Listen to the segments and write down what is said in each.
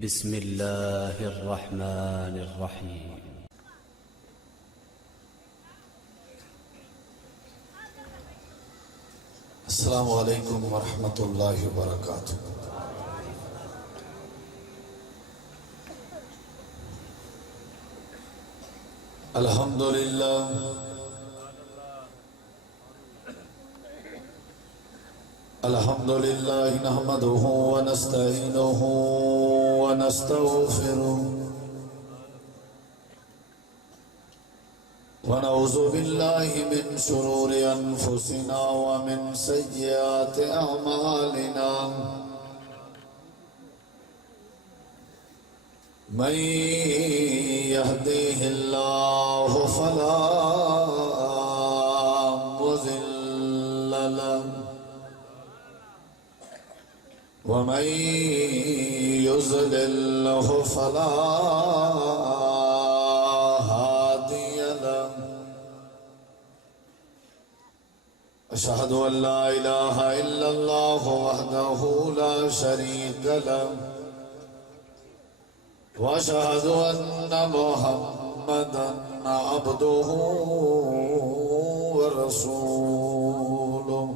بسم الله الرحمن الرحيم. السلام علیکم ورحمۃ اللہ وبرکاتہ۔ الحمد للہ نحمده ونستعینه ونستغفره ونعوذ بالله من شرور أنفسنا ومن سيئات أعمالنا، من يهديه الله فلا مضل له ومن يضلل فلا هادي له، أشهد أن لا إله إلا الله وحده لا شريك له، وأشهد أن محمدا عبده ورسوله،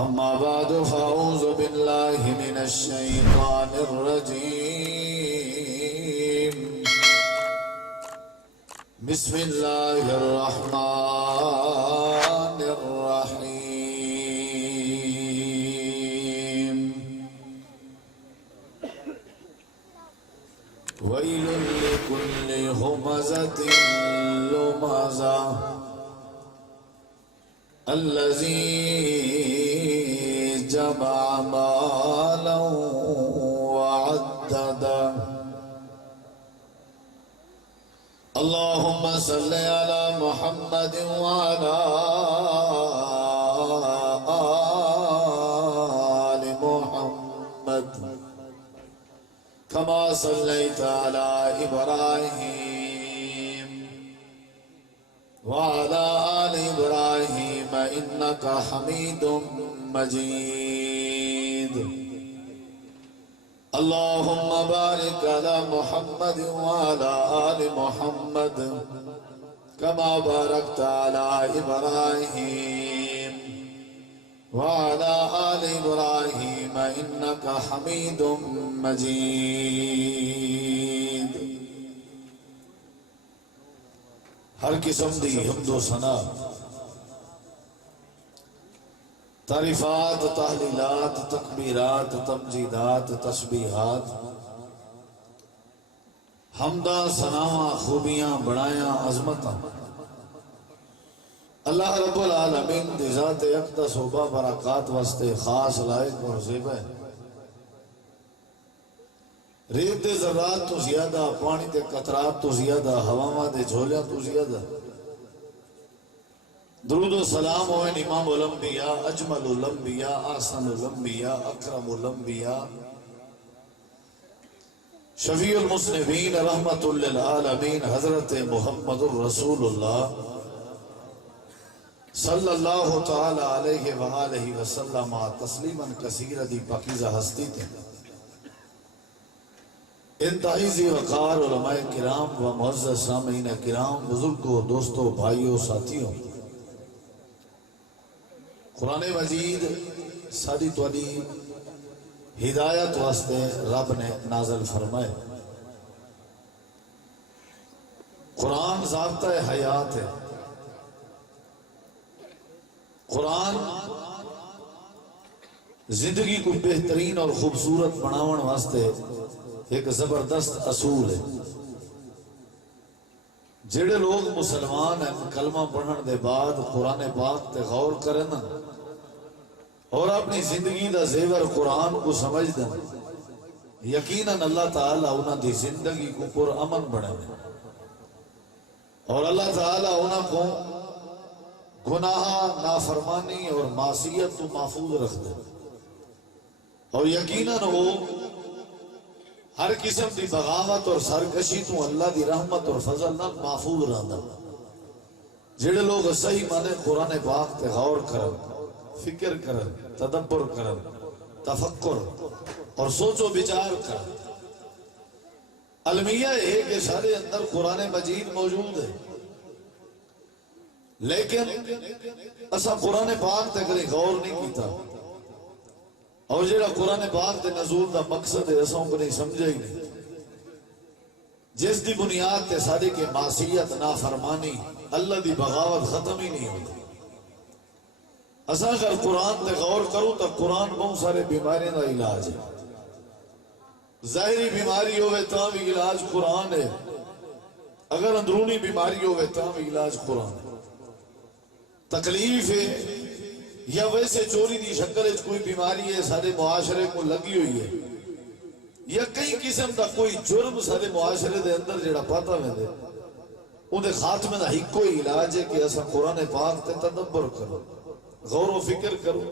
أما بعد فأعوذ بالله من الشيطان الرجيم، بسم الله الرحمن الرحيم، ويل لكل همزة لمزة الذي جمع مالا وعدده، اللهم صل على محمد وعلى آل محمد كما صليت على إبراهيم وعلى آل إبراهيم إنك حميد مجيد، اللهم بارك على محمد وعلى آل محمد كما باركت على إبراهيم وعلى آل إبراهيم إنك حميد مجيد۔ ہر قسم دی حمد و ثنا، تعریفات، تحلیلات، تکبیرات، تمجیدات، تسبیحات، حمداں، ثناواں، خوبیاں، بڑایاں، عظمتاں اللہ رب العالمین دی ذات اقدس و بابرکات واسطے خاص لائق اور زیبہ ہے۔ ریت دے ذرات تو زیادہ، پانی دے قطرات تو زیادہ، ہواواں دے جھولیاں تو زیادہ، درود و سلام ہوئے امام الانبیاء، اجمل الانبیاء، احسن الانبیاء، اکرم الانبیاء، شفیع المذنبین، رحمت للعالمین، حضرت محمد الرسول اللہ صلی اللہ تعالی علیہ وآلہ وسلم تسلیما کثیرا دی پاکیزہ ہستی تھے۔ انتہائی ذی وقار علماء کرام و معزز سامعین کرام، بزرگوں، دوستوں، بھائیوں، ساتھیوں، قرآن مجید ساری تواڈی ہدایت واسطے رب نے نازل فرمائے۔ قرآن ضابطہ حیات ہے، قرآن زندگی کو بہترین اور خوبصورت بناون واسطے ایک زبردست اصول ہے۔ جڑے لوگ مسلمان ہیں کلمہ پڑھن دے بعد قرآن پاک تے غور کرن اور اپنی زندگی دا زیور قرآن کو سمجھ دیں، یقیناً اللہ تعالیٰ انہاں دی زندگی کو پر امن بڑھے اور اللہ تعالیٰ انہاں کو گناہ، نافرمانی اور معصیت تو محفوظ رکھ دے، اور یقیناً وہ ہر قسم دی بغاوت اور سرکشی تو اللہ دی رحمت اور فضل نال محفوظ رہندا۔ جڑے لوگ صحیح مانے قرآن پاک تے غور کرن، فکر کرن، تدبر کرن تفکر اور سوچ و بچار کر۔ المیہ ہے کہ سارے اندر قرآن مجید موجود ہے، لیکن اسا قرآن پاک تے کبھی غور نہیں کیتا، اور جڑا قرآن پاک تے نزول دا مقصد ہے اساں کو نہیں سمجھا ہی نہیں، جس دی بنیاد تے ساری کے معصیت نافرمانی اللہ دی بغاوت ختم ہی نہیں ہوتی۔ اساں اگر قرآن تے غور کروں تو قرآن بہت سارے بیماریاں دا علاج ہے۔ ظاہری بیماری ہوئے تاں بھی علاج قرآن ہے، اگر اندرونی بیماری ہوئے تاں بھی علاج قرآن ہے۔ تکلیف ہے یا ویسے چوری دی شکل ہے کوئی بیماری ہے سارے معاشرے کو لگی ہوئی ہے، یا کئی قسم دا کوئی جرم سارے معاشرے دے اندر جڑا پاتا میں دے انہیں خاتمے دا ہی کوئی علاج ہے کہ ایسا قرآن پاک تے تدبر کرو، غور و فکر کرو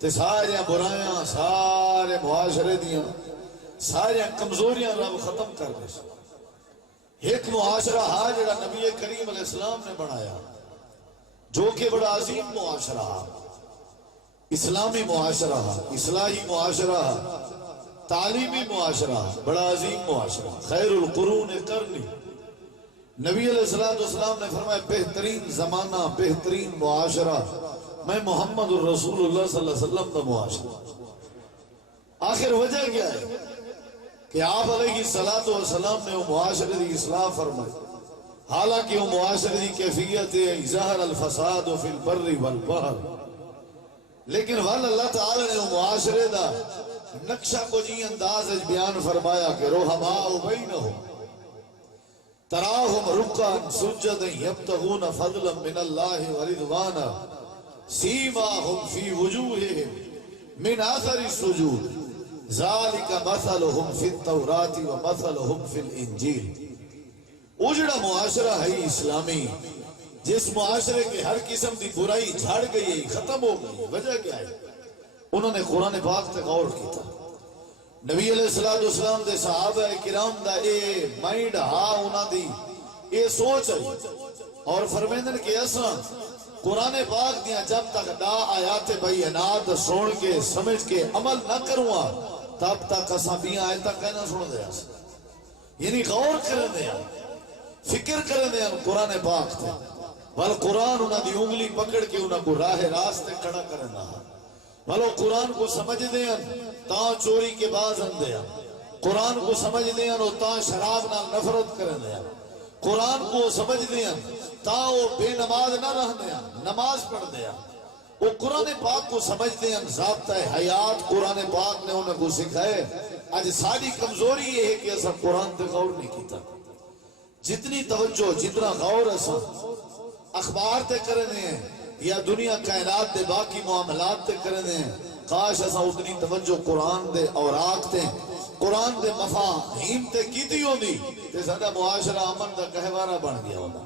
تے سارے برائیاں سارے معاشرے دیاں سارے کمزوریاں رب ختم کر دے۔ ایک معاشرہ ہا جڑا نبی کریم علیہ السلام نے بنایا جو کہ بڑا عظیم معاشرہ ہا، اسلامی معاشرہ ہا، اصلاحی معاشرہ ہا، تعلیمی معاشرہ ہا، بڑا عظیم معاشرہ، خیر القرون قرنی۔ نبی علیہ السلام نے فرمایا بہترین زمانہ بہترین معاشرہ میں محمد الرسول اللہ صلی اللہ علیہ وسلم کا معاشرہ۔ آخر وجہ کیا ہے کہ آپ علیہ السلام نے وہ معاشرے کی اصلاح فرمائی، حالانکہ وہ معاشرے کی کیفیت ہے ظہر الفساد فی البر والبحر، لیکن اللہ تعالی نے وہ معاشرے دا نقشہ کو جی انداز بیان فرمایا کہ رحماء بینہم تراہم رکعا سجدا یبتغون فضلا من اللہ ورضوانا سیماہم فی وجوہہم من اثر السجود ذالک مثلہم فی التوراۃ ومثلہم فی الانجیل۔ اجڑا معاشرہ ہے اسلامی جس معاشرے کے ہر قسم کی برائی جھڑ گئی ختم ہو گئی، وجہ کیا ہے؟ انہوں نے قرآن پاک تے غور کیتا۔ نبی علیہ السلام دے صحابہ کرام دا اے مائنڈ ہا انہاں دی اے سوچ ہے، اور فرمیندن کہ اساں قرآن پاک دیاں جب تک دا آیات بینات سن کے سمجھ کے عمل نہ کروں تب تک اساں بیاں آیتاں کہنا سن دیا، یعنی غور کرن دیا، فکر کرن دیا قرآن پاک تے، بل قرآن انہاں دی انگلی پکڑ کے انہاں کو راہ راستے کھڑا کرنا ہے، بلو قرآن کو سمجھ دیا تاں چوری کے باز اندیا، قرآن کو سمجھ دیا تاں شراب نہ نفرت کرن دیا، قرآن کو سمجھ دیا تاں وہ بے نماز نہ رہ دیا، نماز پڑھ دیا، وہ قرآن پاک کو سمجھ دیا ضابطہ حیات قرآن پاک نے انہیں کو سکھائے۔ آج ساری کمزوری یہ ہے کہ ایسا قرآن تے غور نہیں کیتا، جتنی توجہ جتنا غور ایسا اخبار تے کرنے ہیں یا دنیا کائنات دے باقی معاملات تے کرنے ہیں، کاش ایسا اتنی توجہ قرآن دے اوراق تے قرآن دے مفاہیم تے کیتی ہوندی تے سارا معاشرہ امن دا گہوارہ بن گیا ہوتا،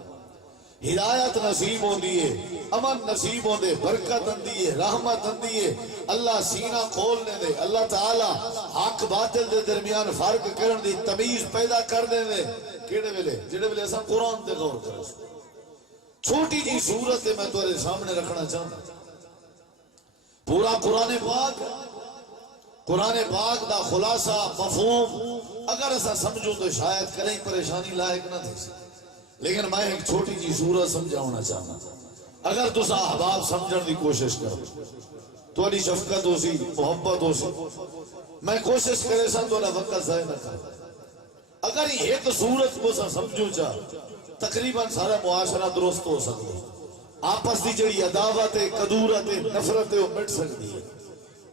ہدایت نصیب ہوندی ہے، امن نصیب ہوندے، برکت اندی ہے، رحمت اندی ہے، اللہ سینہ کھولنے دے، اللہ تعالی حق باطل دے درمیان فرق کرن دی تمیز پیدا کر دے دے۔ کیڑے ویلے جڑے ویلے اساں قرآن تے غور کرو۔ چھوٹی جی صورت میں تمہارے سامنے رکھنا چاہتا، پورا قرآن پاک دا خلاصہ مفہوم اگر ایسا سمجھو تو شاید کریں پریشانی لائق نہ تھی، لیکن میں ایک چھوٹی جی صورت سمجھا ہونا چاہتا، اگر تسا احباب سمجھن دی کوشش کرو تو علی شفقت ہو سی محبت ہو سی، میں کوشش کرے سا تو وقت ضائع نہ کر، اگر ایک صورت کو سا سمجھو چاہ تقریباً سارا معاشرہ درست ہو سکتا، آپس دی جڑی عداوت قدورت نفرت وہ مٹ سکتی ہے،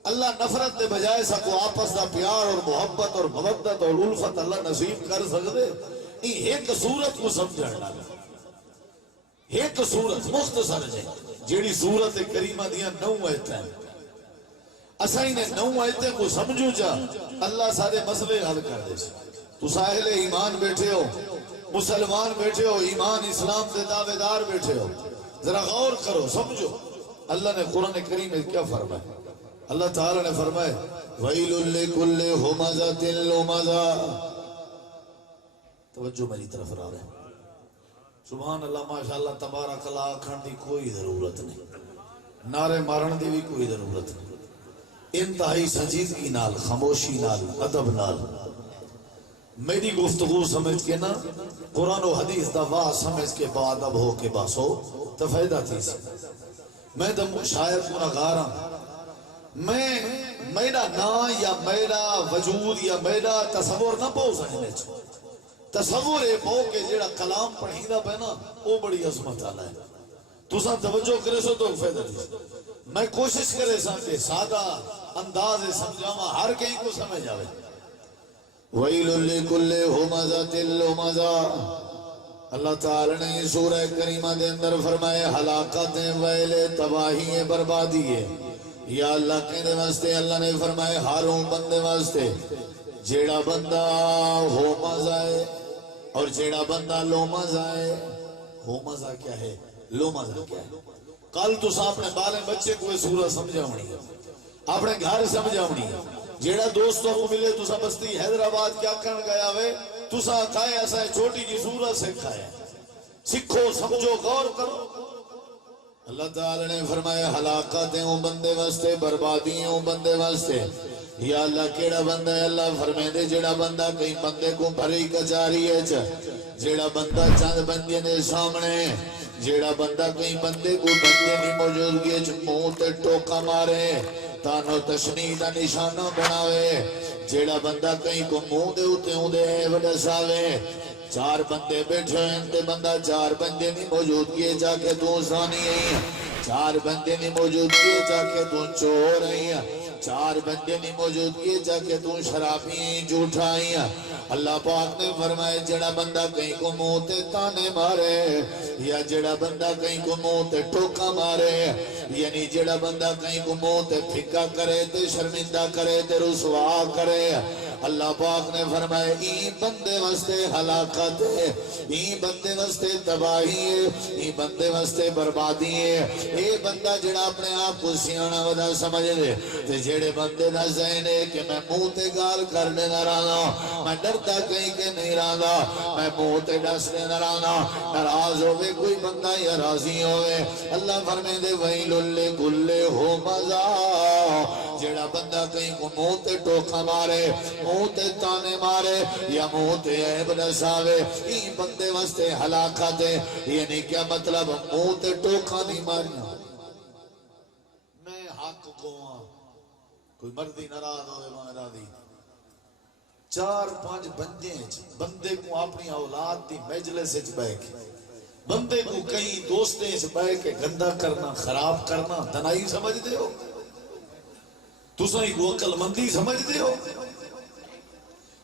اللہ نفرت دے بجائے سکو آپس دا پیار اور محبت اور مودت اور الفت اللہ نصیب کر سکتے۔ ایک صورت کو سمجھا لگا، ایک صورت مختصر ہے جیڑی صورت کریمہ دیا 9 آیتیں، اسائی نے 9 آیتیں کو سمجھو جا اللہ سارے مسئلے حل کر دے۔ تو ساحل ایمان بیٹھے ہو، مسلمان بیٹھے ہو، ایمان اسلام دے دعوے دار بیٹھے ہو، ذرا غور کرو سمجھو اللہ نے قرآن کریم میں کیا فرمایا۔ اللہ تعالی نے فرمایا وَيْلٌ لِكُلِّ هُمَزَةٍ لُمَزَةٍ، توجہ میری طرف رہا رہے ہیں، سبحان اللہ ماشاءاللہ تبارک اللہ کھان دی کوئی ضرورت نہیں، نعرے مارن دی بھی کوئی ضرورت نہیں، انتہائی سنجیدگی نال، خاموشی نال، ادب نال میری گفتگو سمجھ کے نا قرآن و حدیث دا واہ سمجھ کے با ادب ہو کے باسو تو فائدہ تھی سی. میں تو شاید گناہگار ہوں. میں میرا نا یا میرا وجود یا میرا تصور نہ پو سکنے چھو. تصور ہے پو کہ جیڑا کلام پڑھیندہ پہ نا وہ بڑی عظمت آنا ہے. تو ساں توجہ کرے سو تو فائدہ تھی. میں کوشش کرے ساں کہ سادہ انداز سمجھاما ہر کہیں کو سمجھ آوے. وَيْلٌ لِكُلِّ هُمَزَةٍ لُمَزَةٍ. اللہ تعالی نے سورہ کریمہ دے اندر فرمائے ہلاکت ویل تباہی بربادی ہے. یا اللہ کے دے واسطے اللہ نے فرمائے ہاروں بندے واسطے جیڑا بندہ ہو مزہ ہے اور جیڑا بندہ لو مزہ ہے. ہو مزہ کیا ہے؟ لو مزہ کیا ہے؟ کل تو سا اپنے بالے بچے کو سورہ سمجھا ہونی ہے، اپنے گھر سمجھا ہونی ہے. جیڑا دوستوں کو ملے تو سا بستی حیدرآباد کیا کرن گیا ہوئے تو سا کھائے ایسا ہے چھوٹی کی سورت سے کھائے. سکھو سمجھو غور کرو. اللہ تعالی نے فرمایا ہلاکتیں ہوں بندے واسطے، بربادیاں ہوں بندے واسطے. یا اللہ کیڑا بندہ ہے؟ اللہ فرمائے دے جیڑا بندہ کئی بندے کو بھری کچاری ہے، جیڑا بندہ چند بندے نے سامنے، جیڑا بندہ کئی بندے کو بندے نہیں موجودگی ہے منہ تے ٹوکا مارے تانو تشنیع دا نشانہ بناوے، جیڑا بندہ کہیں کو منہ دے اتے ہوں دے وڈساوے. چار بندے بیٹھے ہیں تے بندہ چار بندے نہیں موجود کیے جا کے تو زانی ہیں، چار بندے نہیں موجود کیے جا کے تو چور ہیں، چار بندے نہیں موجود کیے جا کے تو شرابی ہیں، جھوٹا ہیں. اللہ پاک نے فرمائے جڑا بندہ کہیں کو منہ تے تانے مارے یا جڑا بندہ کہیں کو منہ تے ٹوکا مارے، یعنی جڑا بندہ کہیں کو منہ تے پھکا کرے تے شرمندہ کرے تے رسوا کرے، اللہ پاک نے فرمائے ای بندے واسطے ہلاکت ہے، ای بندے واسطے تباہی ہے، ای بندے واسطے بربادی ہے. اے بندہ جڑا اپنے آپ کو سیانا ودا سمجھ لے تے جڑے بندے دا ذہن ہے کہ میں منہ تے گال کرنے نہ رہا، میں ڈرتا کہیں کہ نہیں رہا، میں منہ تے ڈسنے نہ رہا، ناراض ہوئے کوئی بندہ یا راضی ہوئے. اللہ فرمائے دے وَيْلٌ لِكُلِّ هُمَزَةٍ. جڑا بندہ کہیں کو منہ تے ٹوکا مارے، منہ تے تانے مارے یا منہ تے عیب نساوے، این بندے واسطے ہلاکت ہے. یعنی کیا مطلب؟ منہ تے ٹوکا نہیں مارنا. میں حق کو کوئی مردی ناراض ہوئے راضی. چار پانچ بندے کو اپنی اولاد دی مجلس وچ بیٹھ کے بندے کو کئی دوستیں وچ بیٹھ کے گندا کرنا، خراب کرنا دنائی سمجھ دے ہو؟ تساں کو عقل مندی سمجھ دے ہو؟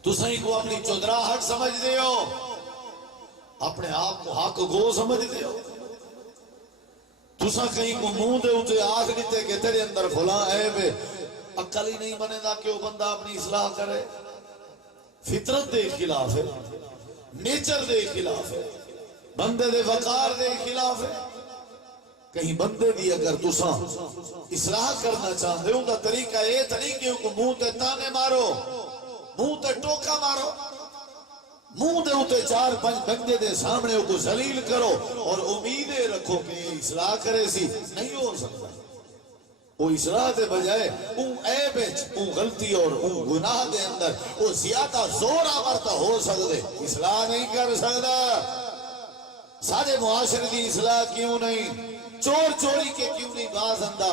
تساں کو اپنی چودراہٹ سمجھ دے ہو؟ اپنے آپ کو حق گو سمجھ دے ہو؟ تساں کہیں کو منہ دے اتے آگ دیتے کہ تیرے اندر فلاں عیب ہے. عقل ہی نہیں بنے گا کہ وہ بندہ اپنی اصلاح کرے. فطرت دے خلاف ہے، نیچر دے خلاف ہے، بندے دے وقار دے خلاف ہے. کہیں بندے دی اگر تساں اصلاح کرنا چاہتے ہوں گا طریقہ یہ طریقے کو منہ تے تانے مارو، منہ تے ٹوکا مارو، منہ دے اتے چار پانچ بندے دے سامنے کو ذلیل کرو اور امیدیں رکھو کہ یہ اصلاح کرے سی. نہیں ہو سکتا. وہ اصلاح دے بجائے اون عیب اون غلطی اور اون گناہ دے اندر وہ زیادہ زور آورتا ہو سکتے، اصلاح نہیں کر سکتا. سارے معاشرے دی اصلاح کیوں نہیں؟ چور چوری کے کیوں نہیں باز اندہ؟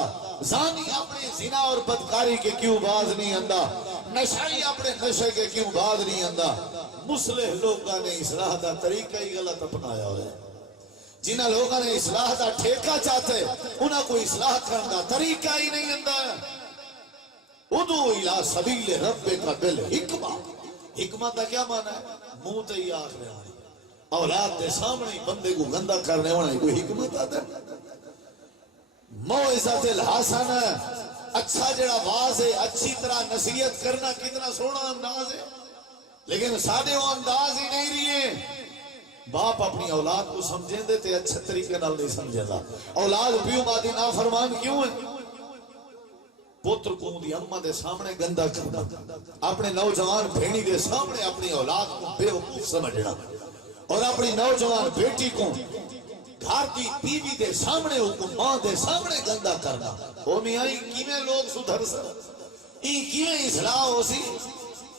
زانی اپنے زنا اور بدکاری کے کیوں باز نہیں اندہ؟ نشائی اپنے نشے کے کیوں باز نہیں اندہ؟ مصلح لوگاں نے اصلاح دا طریقہ ہی غلط اپنایا ہوئے. جنہاں لوگاں نے اصلاح دا ٹھیکہ چاہتے انہاں کو اصلاح کرنا طریقہ ہی نہیں اندہ. ادعو الی سبیل ربک بالحکمہ. حکمت کا کیا معنی ہے؟ منہ تے ہی آخ رہا ہے. اولاد دے سامنے بندے کو گندہ کرنے ہونا کوئی حکمت آتا ہے؟ موعظۃ الحسن، اچھا جڑا واز ہے، اچھی طرح نصیحت کرنا کتنا سونا انداز ہے، لیکن سارے وہ انداز ہی نہیں رہے. باپ اپنی اولاد کو سمجھیں دے تے اچھا طریقے نال نہیں سمجھے دا. اولاد پیو مادی نافرمان کیوں ہے؟ پتر کو دی اماں دے سامنے گندہ کرنا، اپنے نوجوان بھینی دے سامنے اپنی اولاد کو بے وقوف سمجھنا، اور اپنی نوجوان بیٹی کو گھر دی بیوی دے سامنے ماں دے سامنے گندہ کرنا. او میاں کیویں لوگ سدھر سکتے؟ کیویں اصلاح ہو سی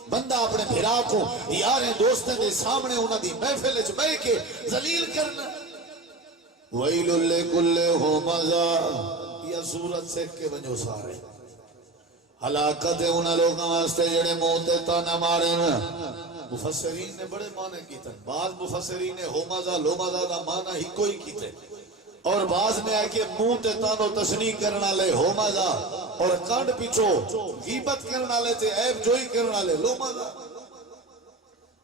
بندہ اپنے بھرا کو یاریں دوستیں دے سامنے انہاں دی محفل وچ بیٹھ کے ذلیل کرنا ویل لکل ھمزہ یا سورت سے کے ونجو سارے ہلاکت انہاں لوگاں واسطے جڑے منہ تے تانا مارن مفسرین نے بڑے معنی کیتے بعض مفسرین نے ھمزہ لومزہ دا معنی ہی کوئی کیتے اور بعض میں ہے کہ منہ تے تانو تشنیع کرنا لے ھمزہ اور کانڈ پیچھو غیبت کرنا لے تے عیب جوئی کرنا لے لومزہ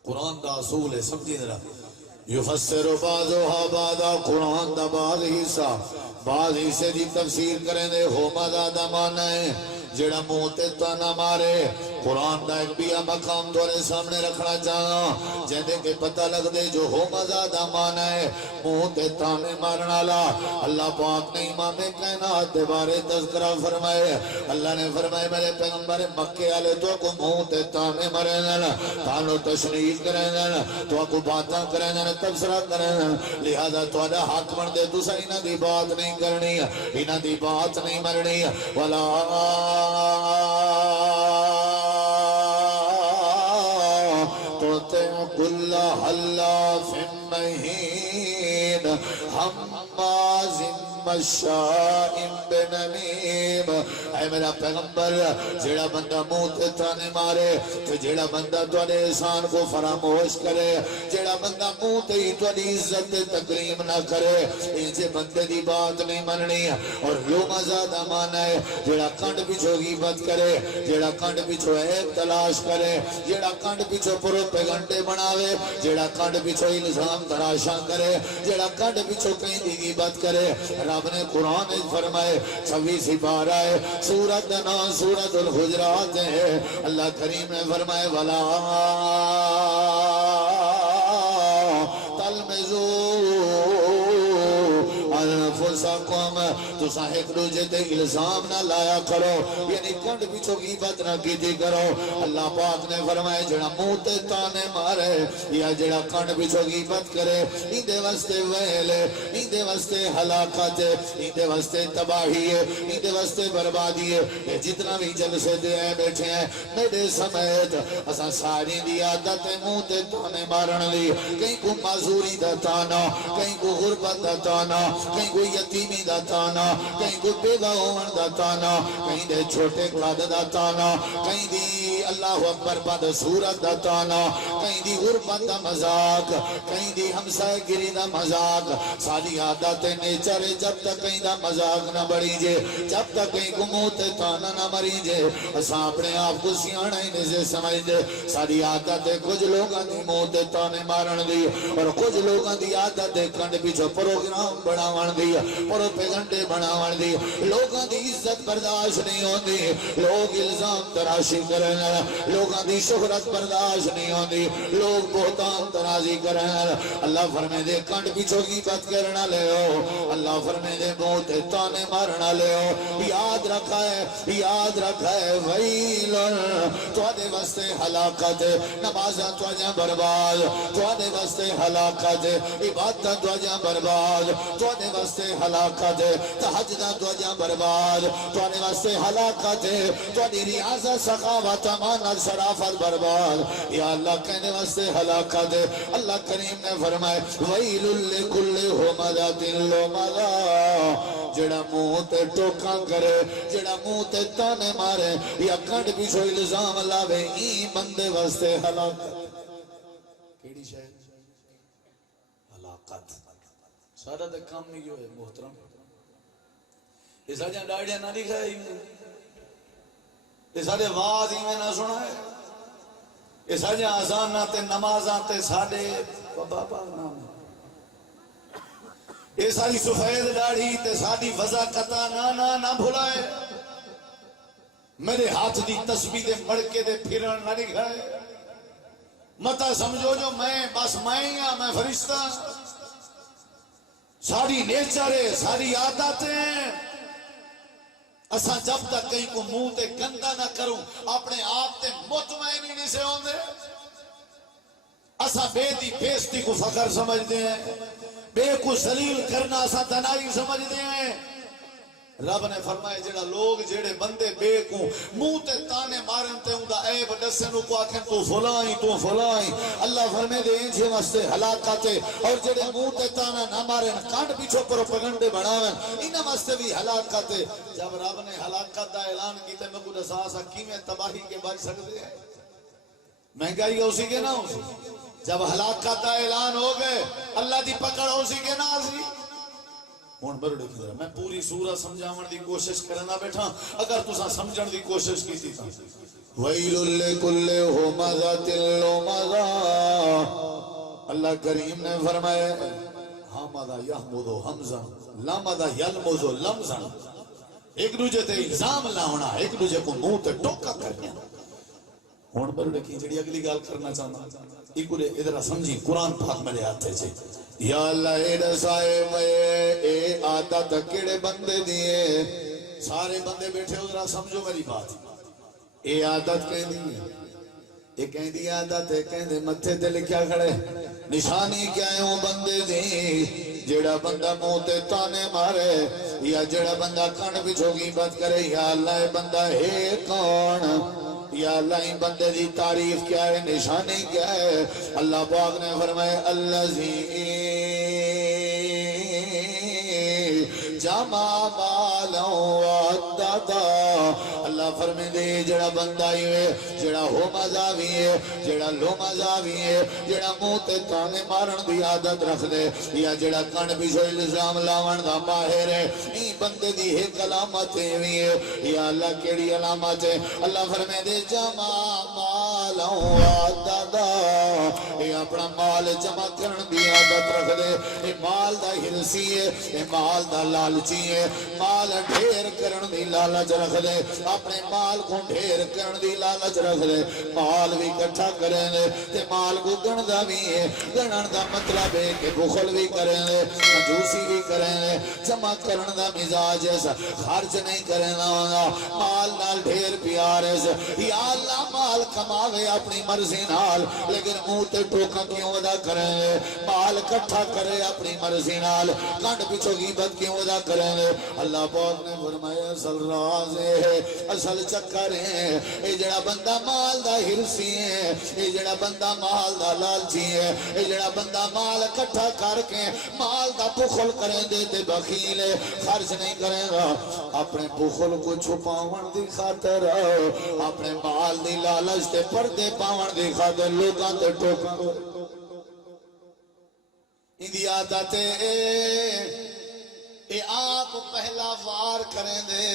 قرآن دا اصول ہے سمجھی ذرا یفسر بعضها بعضا قرآن دا بعض حصے دی تفسیر کریں دے ھمزہ دا معنی ہے جڑا منہ تے تانا مارے قرآن دا ایک بھی مقام دورے سامنے رکھنا چاہنا جہدے کے پتہ لگ دے جو ھمزہ دا معنی ہے منہ تے تانے مارنا لا اللہ پاک نے امام کائنات دے بارے تذکرہ فرمائے اللہ نے فرمائے میرے پیغمبر مکے والے تو کو منہ تے تانے مارے تانو تشریح کریں تو کو باتاں کریں تبصرہ کریں لہذا تہاڈا حق بن دے تساں انہاں دی بات نہیں کرنی انہاں دی بات نہیں مرنی ولا كل حلاف مهين هماز مشاء بنمیم اے میرا پیغمبر جیڑا بندہ منہ تے تانے مارے جیڑا بندہ تواڈے احسان کو فراموش کرے جیڑا بندہ منہ تے ہی تواڈی عزت تکریم نہ کرے اسے بندے دی بات نہیں مننی اور لومزہ دا معنی ہے جیڑا کنڈ پیچھو غیبت کرے جیڑا کنڈ پیچھو عیب تلاش کرے جیڑا کنڈ پیچھو پروپیگنڈے بناوے جیڑا کنڈ پیچھو الزام تراشاں کرے جیڑا کنڈ پیچھو کہیں دی غیبت کرے رب نے قرآن فرمائے 26 پارہ ہے سورت نام سورت الحجرات ہے اللہ کریم نے فرمائے وَلَا تَلْمِزُوا انفسکم تو ایک دوجے تے الزام نہ لایا کرو یعنی کنڈ پیچھو غیبت نہ کیتی کرو اللہ پاک نے فرمایا جڑا منہ تے تانے مارے یا جڑا کنڈ پیچھو غیبت کرے ایندے واسطے ویل ایندے واسطے ہلاکت ایندے واسطے تباہی ایندے واسطے بربادی ہے جتنا بھی جلسے دے آئے بیٹھے ہیں میرے سمیت اساں ساری دی عادت منہ تے تانے مارن لی کہیں کو معذوری دا تانا کہیں کو غربت دا تانا کہیں کوئی یتیمی دا تانا کہیں کوئی بیوہ ہون دا تانا کہیں دے چھوٹے قد دا تانا کہیں دی اللہ اکبر بد صورت دا تانا کہیں دی غربت دا مذاق کہیں دی ہمسائے گری دا مذاق ساری عادت نیچر جب تک کہیں دا مذاق نہ بڑی جے جب تک کہیں کو منہ تے تانا نہ مری جے اساں اپنے آپ کو سیاںا ہی نہیں سے سمجھ دے ساری عادت کچھ لوگاں دی منہ تے تانے مارن دی اور کچھ لوگاں دی عادت کنڈ پیچھے پروگرام بناون دی پروپیگنڈے بناون دی لوگاں دی عزت برداشت نہیں ہوندی لوگ الزام تراشی کرن لوگاں دی شہرت برداشت نہیں ہوندی لوگ بہتان ترازی کرن اللہ فرمائے دے کنڈ پیچھو غیبت کرنا لے ہو اللہ فرمائے دے منہ تے تانے مارنا لے ہو یاد رکھا ہے ویل تواڈے واسطے ہلاکت نمازاں تواڈیاں برباد تواڈے واسطے ہلاکت عبادتاں تواڈیاں برباد تواڈے واسطے ہلاکت تہجداں تواڈیاں برباد تواڈے واسطے ہلاکت تواڈی ریاضت سخاوت امانت شرافت برباد یا اللہ کہنے واسطے ہلاکت اللہ کریم نے فرمائے ویل لکل ھمزۃ لمزہ جڑا منہ تے ٹوکاں کرے جڑا منہ تے تانے مارے یا کنڈ پیچھو الزام لاوے ای بندے واسطے ہلاکت کیڑی شے ہلاکت سارا دے کام نہیں جو ہے محترم یہ ساجاں ڈاڑیاں نہ دکھائے یہ سارے واز ہی میں نہ سنا ہے یہ ساجاں آزانہ تے نمازاں تے ساڑے بابا نام یہ ساری سفید ڈاڑی تے ساری وضاقتہ نہ بھلائے میرے ہاتھ دی تسبیح دے مڑکے دے پھرن نہ دکھائے متا سمجھو جو میں بس میں فرشتہ ساری نیچرے ساری عادتیں اساں جب تک کہیں کو منہ تے گندا نہ کروں اپنے آپ تے مطمئن ہی نہیں سے ہوندے اساں بے دی بیستی کو فخر سمجھتے ہیں بے کو ذلیل کرنا اساں تنائی سمجھتے ہیں رب نے فرمایا جڑا لوگ جڑے بندے بے کو منہ تے تانے مارن تے اوندا عیب دسن کو آکھن تو فلاں اللہ فرمائے دے انجے واسطے ہلاکت اور جڑے منہ تے تانا نہ مارن کانڈ پیچھے پروپیگنڈے بناون انہاں واسطے بھی ہلاکت ہے جب رب نے ہلاکت دا اعلان کیتے میں کو احساس کیویں تباہی کے بچ سکدے ہیں مہنگائی اسی کے نہ اسی جب ہلاکت دا اعلان ہو گئے اللہ دی پکڑ اسی کے نہ اسی ہن برڑے کی میں پوری سورہ سمجھاون دی کوشش کرنا بیٹھا اگر تساں سمجھن دی کوشش کیتی تا ویل لکل ہمزۃ لمزہ اللہ کریم نے فرمایا حمدہ یحمد حمزہ لمزہ یلمز لمزا ایک دوجے تے الزام لاونا ایک دوجے کو منہ تے ٹوکا کرنا ہن برڑے کی جڑی اگلی گل کرنا چاہنا ایکولے ادھر سمجھی قرآن پاک میرے ہاتھ سے یا اللہ اے دسائے اے عادت کیڑے بندے دیے سارے بندے بیٹھے ہو ذرا سمجھو میری بات اے عادت کہیں دی اے کہیں دی عادت ہے کہیں دے متھے تے لکھیا کھڑے نشانی کیا ہے وہ بندے دی جڑا بندہ منہ تے تانے مارے یا جڑا بندہ کھنڈ پچھو غیبت کرے یا اللہ اے بندہ ہے کون یا اللہ ان بندے دی تعریف کیا ہے نشانی کیا ہے اللہ پاک نے فرمائے الذی جمع مالا وعددا اللہ فرمائے دے جڑا بندہ ہوئے جڑا ہو مزاوی ہے جڑا لو مزاوی ہے جڑا منہ تے تانے مارن دی عادت رکھ دے یا جڑا کن پیچھے الزام لاون دا ماہر ہے این بندے دی ایک علامت ہوئی ہے یا اللہ کیڑی علامت ہے اللہ فرمائے دے جمع مالا وعددا اے اپنا مال جمع کرن دی عادت رکھ دے اے مال دا ہرسی ہے اے مال دا لالچی ہے مال ڈھیر کرن دی لالچ رکھ دے اپنے مال کو ڈھیر کرن دی لالچ رکھ دے مال بھی کٹھا کریں دے تے مال کو گندا بھی ہے گنن دا مطلب ہے کہ بخل بھی کریں دے کنجوسی بھی کریں دے جمع کرن دا مزاج ہے خرچ نہیں کریں دا مال نال ڈھیر پیار ہے یا اللہ مال کماوے اپنی مرضی نال لیکن منہ تے ٹوکا کیوں ادا کریں دے مال کٹھا کرے اپنی مرضی نال کانڈ پیچھو غیبت کیوں ادا کریں دے اللہ پاک نے فرمایا اصل راز ہے اصل چکر ہے اے جڑا بندہ مال دا ہرسی ہے اے جڑا بندہ مال دا لالچی ہے اے جڑا بندہ مال کٹھا کر کے مال دا بخل کریں دے تے بخیل ہے خرچ نہیں کرے گا اپنے بخل کو چھپاون دی خاطر اپنے مال دی لالچ تے پردے پاون دی خاطر لوگاں تے ٹوکاں اندی عادت اے آپ پہلا وار کریں دے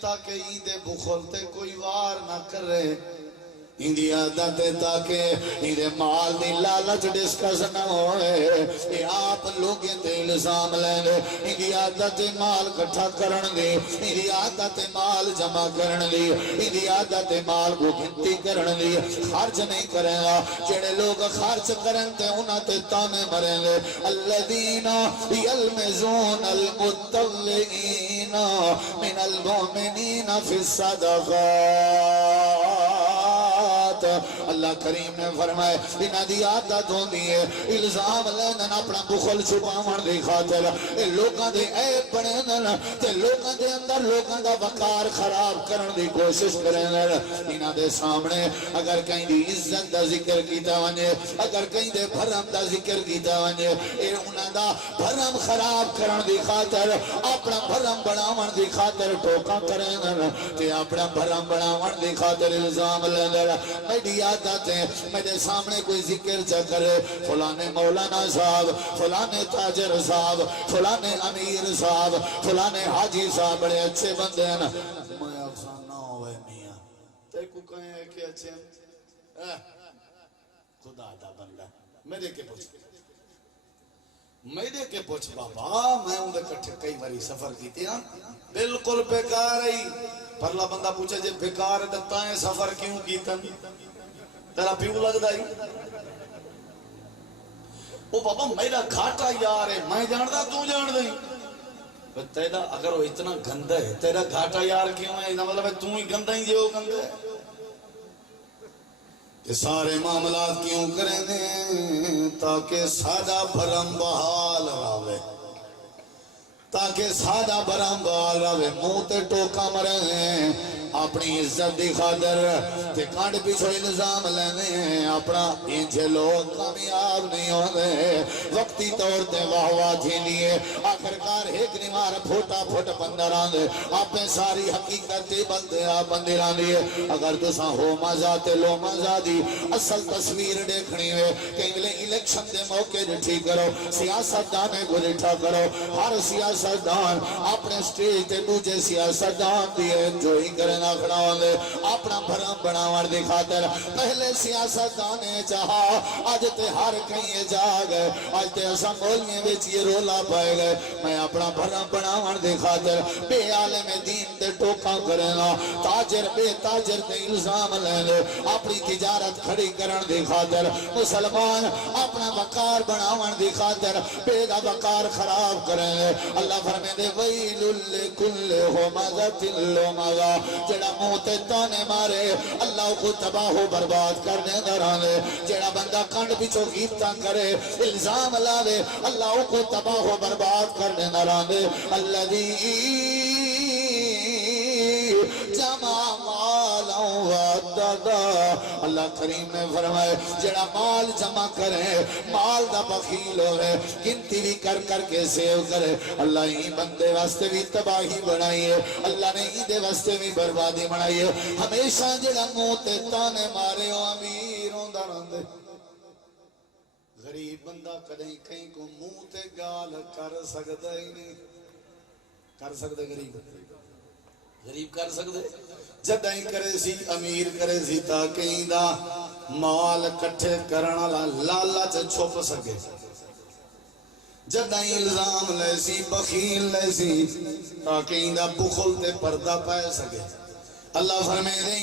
تاکہ ایدے بخل تے کوئی وار نہ کرے اندی عادت تاکہ ایدے مال دی لالچ ڈسکس نہ ہوئے اے آپ لوگیں تے الزام لیں دے اندی عادت مال کٹھا کرن دی اندی عادت مال جمع کرن دی اندی عادت مال کو گنتی کرن دی خرچ نہیں کریں گا جڑے لوگ خرچ کرن تے انہاں تے تانے مریں دے الذین یلمزون المتطوعین من المؤمنین فی الصدقات اللہ کریم نے فرمائے انہاں دی عادت ہوندی ہے الزام لیندن اپنا بخل چھپاون دی خاطر اے لوکاں دے عیب بنیندن تے لوکاں دے اندر لوکاں دا وقار خراب کرن دی کوشش کرندن انہاں دے سامنے اگر کہیں دی عزت دا ذکر کیتا ونجے اگر کہیں دے بھرم دا ذکر کیتا ونجے اے انہاں دا بھرم خراب کرن دی خاطر اپنا بھرم بناون دی خاطر ٹوکا کرندن تے اپنا بھرم بناون دی خاطر الزام لیندن میری عادت ہے میرے سامنے کوئی ذکر چا کرے فلانے مولانا صاحب فلانے تاجر صاحب فلانے امیر صاحب فلانے حاجی صاحب بڑے اچھے بندے ہیں میں افسان نہ ہوئے میاں تے کو کہیں ہے کہ اچھے خدا دا بندہ میرے کے پوچھ بابا میں اندھے کٹھے کئی باری سفر کی تھی بالکل بیکار ہی پرلا بندہ پوچھے جے بیکار دتا ہے سفر کیوں کیتا تیرا پیو لگ دائی او بابا میرا گھاٹا یار ہے میں جاندہ تو جان دائی تیرا اگر وہ اتنا گندہ ہے تیرا گھاٹا یار کیوں ہے مطلب ہے تو ہی گندہ ہی جو گندہ ہے یہ سارے معاملات کیوں کریں دیں تاکہ سادہ بھرم بحال راوے تاکہ سادہ برام بال رہے منہ تے ٹوکا مرے اپنی عزت دی خاطر تے کانڈ پیچھو الزام لینے اپنا انجھے لوگ کامیاب نہیں ہونے وقتی طور تے واہ واہ تھی لیے آخرکار ایک نمار پھوٹا پھوٹ بندر آندے آپ میں ساری حقیقت بندے آپ بندر آندے اگر تو ساں ہو مزا تے لو مزا دی اصل تصویر دیکھنی ہے کہ الیکشن دے موقع ڈٹھی کرو سیاست دانے کو ڈٹھا کرو ہر سیاست دان اپنے سٹیج تے دوجے سیاست دان دیئے جو ہی کرنا کھڑا ہوندے اپنا بھرم بناوڑ دی خاطر پہلے سیاست دانے چاہا آج تے ہر کہیں جا گئے آج تے ایسا مولیے بیچ یہ رولا پائے گئے میں اپنا بھرم بناوڑ دی خاطر بے عالم دین تے ٹوکا کرنا تاجر بے تاجر تے الزام لینے اپنی تجارت کھڑی کرن دی خاطر مسلمان اپنا وقار بناوڑ دی خاطر بے دا وقار خراب کرنے اللہ فرمے دے ویل لکل ہمزت لمزا جڑا منہ تے تانے مارے اللہ کو تباہ و برباد کرنے درانے جڑا بندہ کانڈ پیچھو غیبتاں کرے الزام لاوے اللہ کو تباہ و برباد کرنے درانے الذی جمع مالا وعددا اللہ کریم نے فرمائے جڑا مال جمع کرے مال دا بخیل ہوئے گنتی بھی کر کر کے سیو کرے اللہ ہی بندے واسطے بھی تباہی بنائی ہے اللہ نے ہی دے واسطے بھی بربادی بنائی ہے ہمیشہ جڑا منہ تے تانے مارے ہو امیر ہوندہ رہندے غریب بندہ کدیں کہیں کو منہ تے گال کر سکتا ہی نہیں کر سکتے غریب کر سکتے جدائیں کرے سی امیر کرے سی تاکہ دا مال کٹھے کرنا لالچ چھپ سکے جدائیں الزام لے سی بخیل لے سی تاکہ دا بخل تے پردہ پائے سکے اللہ فرمے دے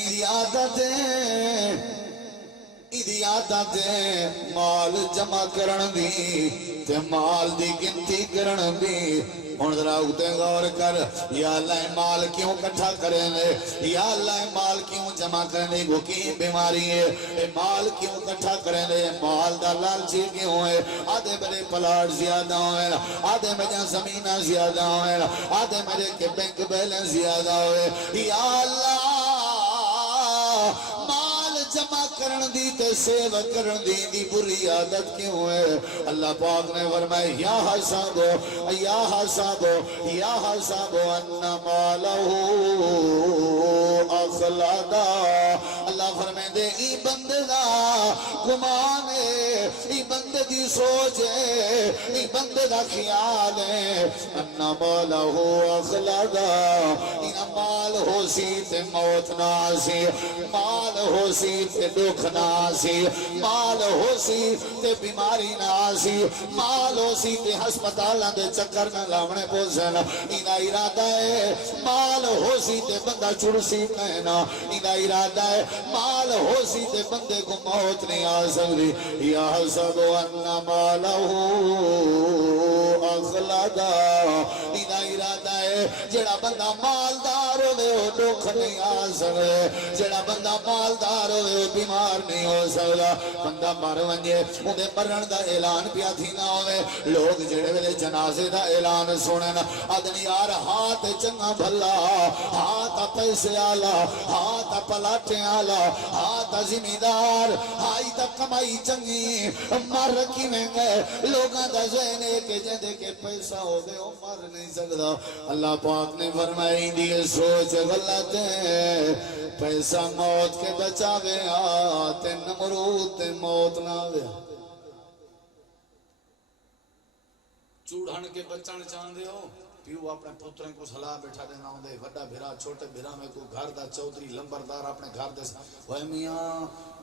دی عادت ہے مال جمع کرن دی تے مال دی گنتی کرن دی ہن ذرا اتے غور کر یا اللہ مال کیوں کٹھا کریں گے یا اللہ مال کیوں جمع کرنے کو کی بیماری ہے مال کیوں کٹھا کریں گے مال دا لالچی کیوں ہے آدھے میرے پلاٹ زیادہ ہوئے آدھے میرے زمینہ زیادہ ہوئے آدھے میرے کے بینک بیلنس زیادہ ہوئے یا اللہ جمع کرن دی تے سیو کرن دی بری عادت کیوں ہے اللہ پاک نے فرمایا یا حسابو انما لہو اخلادا اللہ فرمائے دے ای بندے دا گمان ہے ای بندے دی سوچ ہے ای بندے دا خیال ہے انما لہو اخلادا مال ہو سی تے موت نہ سی مال ہو سی تے دکھ نہ سی مال ہو سی تے بیماری نہ سی مال ہو سی تے ہسپتالاں دے چکر نہ لاونے پوسن اینا ارادہ ہے مال ہو سی تے بندہ چڑ سی کہنا اینا ارادہ ہے مال ہو سی تے بندے کو موت نہیں آ سکتی یا حسب انما لہو اخلادا اینا ارادہ ہے جڑا بندہ مالدار ہوئے وہ دکھ نہیں آ سکتے جڑا بندہ مالدار ہوئے وہ بیمار نہیں ہو سکتا بندہ مر ونجے انہیں مرن دا اعلان پیا تھی نہ ہوئے لوگ جڑے ویلے جنازے دا اعلان سنن آدمی یار ہاتھ چنگا بھلا ہاتھ پیسے آلا ہاتھ پلاٹے آلا ہاتھ زمیندار ہائی تا کمائی چنگی مر کی میں گئے لوگاں دا ذہنے کے جندے کے پیسہ ہو گئے وہ مر نہیں سکتا اللہ پاک نے فرمائی دیئے سوچ غلط ہے پیسہ موت کے بچاوے آتے نمرود تے موت نہ آوے چوڑھن کے بچن چاندے ہو پیو اپنے پتریں کو صلاح بیٹھا دینا ہوں دے وڈا بھیرا چھوٹے بھیرا میں کو گھر دا چودری لمبردار اپنے گھر دے وہ میاں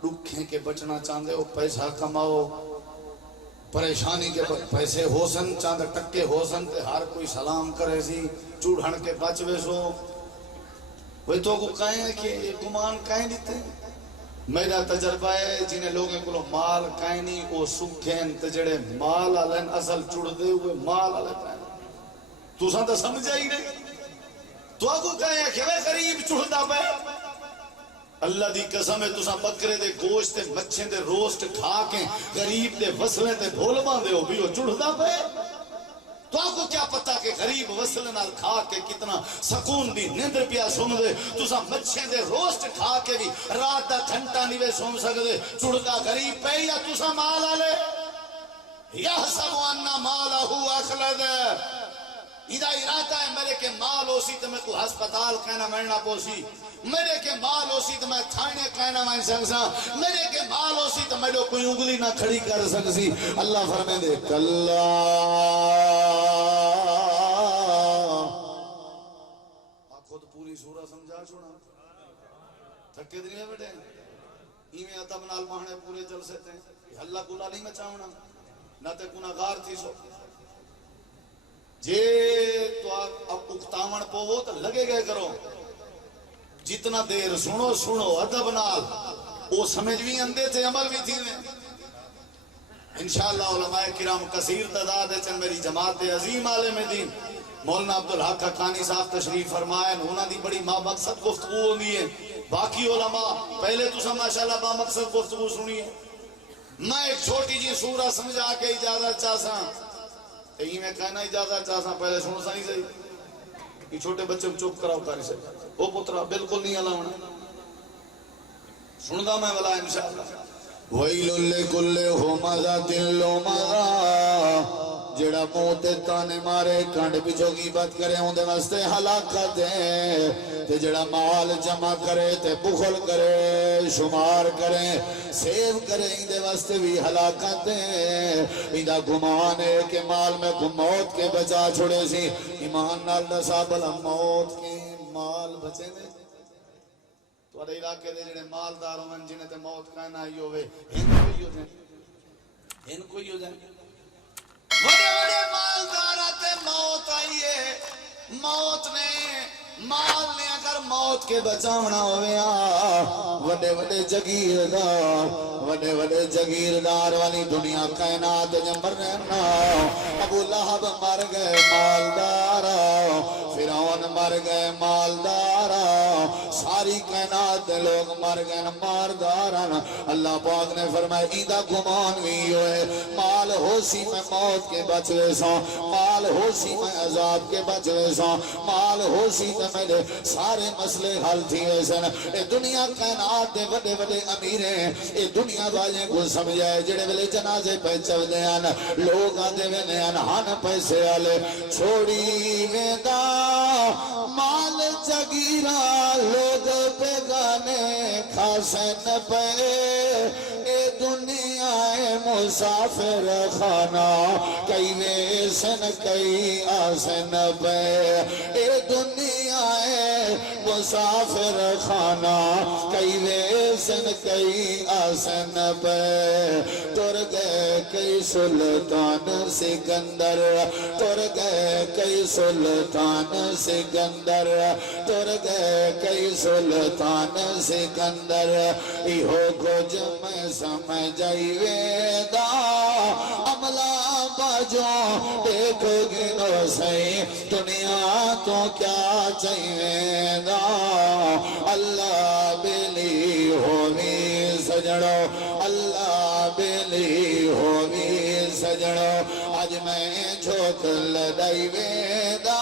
دکھیں کے بچنا چاندے ہو پیسہ کماؤ پریشانی کے پیسے ہو سن چاند ٹکے ہو سن تے ہر کوئی سلام کرے سی چوڑھن کے بچوے سو وہ تو کو کہیں کہ یہ گمان کہیں دیتے میرا تجربہ ہے جنہیں لوگوں کو مال کہیں نہیں وہ سکھیں تجڑے مال آلین اصل چڑ دے ہوئے مال آلین پائیں تو ساں تو سمجھا ہی نہیں تو کو کہیں کہ وہ غریب چڑھتا پہ اللہ دی قسم ہے تو ساں بکرے دے گوشت دے مچھیں دے روسٹ کھا کے غریب دے وصلیں دے بھول باندے ہو بھی وہ چڑھتا پہ تو آپ کو کیا پتا کہ غریب وصل نال کھا کے کتنا سکون دی نیندر پیا سن دے تسا مچھیں دے روسٹ کھا کے بھی رات دا گھنٹہ نہیں وے سن سکدے چڑکا غریب پہ یا تسا مال والے یحسب ان مالہ اخلد اذا ارادہ ہے میرے کے مال ہو سی تو میں کو ہسپتال کہنا مرنا پوسی میرے کے مال ہو سی تو میں کھانے کہنا میں سکسا میرے کے مال ہو سی تو میں کوئی انگلی نہ کھڑی کر سکسی اللہ فرمائے دے کلا آپ خود پوری سورہ سمجھا چھوڑا تھکے دنیا بیٹھے ایویں ادب نال ماہنے پورے جلسے تھے اللہ گلا نہیں مچاونا نہ تے گناہگار تھی سو جے تو اب اکتاون پوو تو لگے گئے کرو جتنا دیر سنو سنو ادب نال وہ سمجھ بھی اندے تھے عمل بھی تھی میں انشاءاللہ علماء کرام کثیر تعداد ہے چند میری جماعت عظیم عالم دین مولانا عبدالحق حقانی صاحب تشریف فرمائے انہوں دی بڑی مقصد گفتگو ہوگی ہے باقی علماء پہلے تو سب ماشاءاللہ با مقصد گفتگو سنی ہے میں ایک چھوٹی جی سورہ سمجھا کے اجازت چاہساں کہیں میں کہنا اجازت چاہساں پہلے سنو سا نہیں صحیح یہ چھوٹے بچے چپ کراؤ کاری سے او پترا بالکل نہیں علاونا سندا میں والا انشاءاللہ وَيْلٌ لِكُلِّ هُمَزَةٍ لُمَزَةٍ جڑا منہ تے تانے مارے کانڈ پیچھو غیبت کرے اندے واسطے ہلاکت ہے تے جڑا مال جمع کرے تے بخل کرے شمار کرے سیو کرے اندے واسطے بھی ہلاکت ہے اندہ گمان ہے کہ مال میں موت کے بچا چھوڑے سی ایمان نال دسا بلا موت کے مال بچے دے تو اڑے علاقے دے جڑے مالدار ہوں جنہیں تے موت کہنا ہی ہوئے ان کو ہی ہو جائیں بڑے بڑے مالدار آتے موت آئیے موت نے مال نے اگر موت کے بچاونا ہویا وڈے وڈے جگیردار والی دنیا کائنات جمبر رہنا ابو لہب مر گئے مالدارا فرعون مر گئے مالدارا ساری کائنات دے لوگ مر گئے مالدارا اللہ پاک نے فرمایا ایدہ گمان بھی ہوئے مال ہو سی میں موت کے بچوے سا مال ہو سی میں عذاب کے بچوے سا مال ہو سی میں میرے سارے مسئلے حل تھی ویسن اے دنیا کائنات دے وڈے وڈے امیریں اے دنیا والے کو سمجھائے جڑے ویلے جنازے پہ چل دے آن لوگ آدھے وینے ہن پیسے آلے چھوڑی ویدہ مال جگیرہ لوگ بیگانے کھاسن پہ اے دنیا اے مسافر خانہ کئی ویسن کئی آسن پہ اے دنیا اے مسافر خانہ کئی ویسن کئی آسن پہ تر گئے کئی سلطان سکندر تر گئے کئی سلطان سکندر تر گئے کئی سلطان سکندر ایہو کچھ میں سمجھائی ویدہ عملہ باجوں دیکھ گنو سہی دنیا تو کیا چاہیے دا اللہ بلی ہوئی سجڑو اللہ بلی ہوئی سجڑو آج میں جھوک لڑائی ویدہ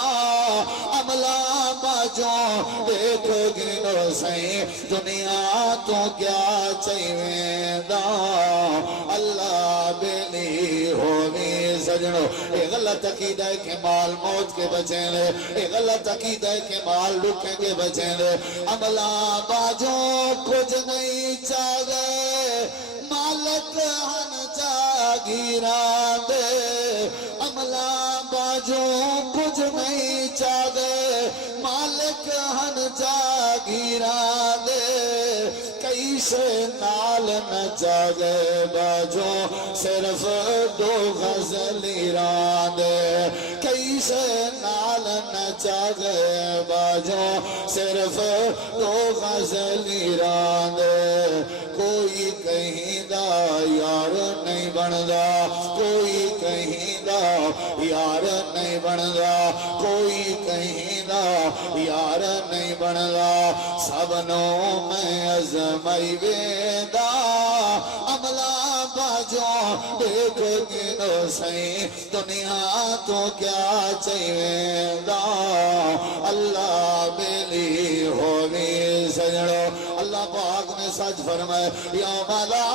عملہ باجوں دیکھ گنو سہی دنیا تو کیا چاہیے دا اللہ بلی ہوئی سجڑو اے غلط عقیدہ ہے کہ مال موت کے بچیں لے اے غلط عقیدہ ہے کہ مال لکھیں کے بچیں لے عملہ باجوں کچھ نہیں چاہ گئے مالک ہن جاگیران دے عملہ باجوں کچھ نہیں چاہ گئے مالک ہن جاگیران دے کئی سے نال نہ جاگے باجوں صرف دو غزلی راندے کئی سے نال نہ جاگے باجوں صرف دو غزلی راندے کوئی کہیں دا یار نہیں بندا کوئی کہیں دا یار نہیں بندا کوئی کہیں دا یار نہیں بندا سبنوں میں ازمائی ویدہ عملہ جو دیکھ گنو سہی دنیا تو کیا چاہیے دا اللہ بیلی ہووی سجڑو اللہ پاک نے سچ فرمائے یوم لا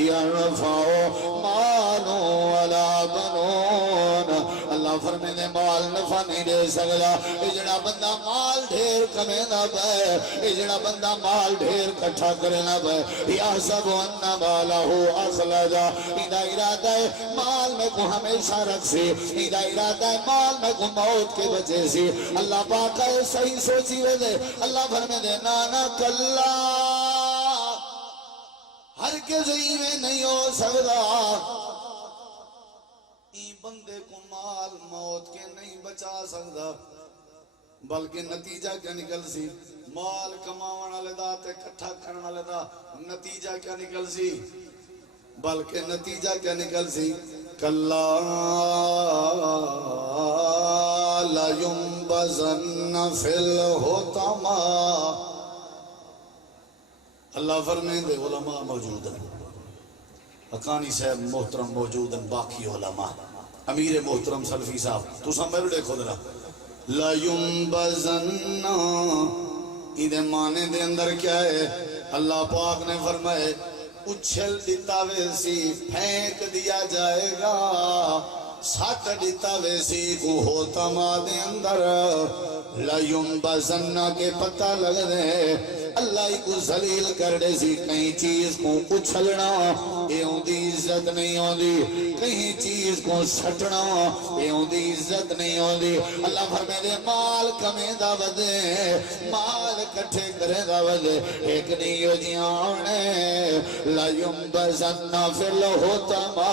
يرفع مال ولا بنون اللہ فرمائے دے مال نفع نہیں دے سکتا جڑا بندہ مال ڈھیر کمینا پے جڑا بندہ مال ڈھیر کٹھا کرنا پے یحسب ان مالہ اخلدا ایدہ ارادہ ہے مال میں کو ہمیشہ رکھ سی ایدہ ارادہ ہے مال میں کو موت کے بچے سی اللہ پاک ہے صحیح سوچی وے دے اللہ فرمائے دے نانا کلا ہر کے زئی میں نہیں ہو سکتا این بندے کو مال موت کے نہیں بچا سکتا بلکہ نتیجہ کیا نکل سی مال کماونا لیدا تے کٹھا کرنا لیدا نتیجہ کیا نکل سی بلکہ نتیجہ کیا نکل سی کلا لا ينبذن فی الحطمہ اللہ فرمائیں دے علماء موجود ہیں حقانی صاحب محترم موجود ہیں باقی علماء امیر محترم سلفی صاحب تو سب میرے دیکھو درہ لا ينبذن ایدے معنی دے اندر کیا ہے اللہ پاک نے فرمائے اچھل دیتا ویسی پھینک دیا جائے گا ساتھ دیتا ویسی کو ہوتا ماں دے اندر لا ينبذن کے پتہ لگ دے اللہ کو ذلیل کر دے سی کہیں چیز کو اچھلنا اے ہوں دی عزت نہیں ہوں دی کہیں چیز کو سٹنا اے ہوں دی عزت نہیں ہوں دی اللہ فرمے دے مال کمیں دا ودے مال کٹھے کرے دا ودے ایک نہیں ہو جیانے لا ينبذن فی الحطمہ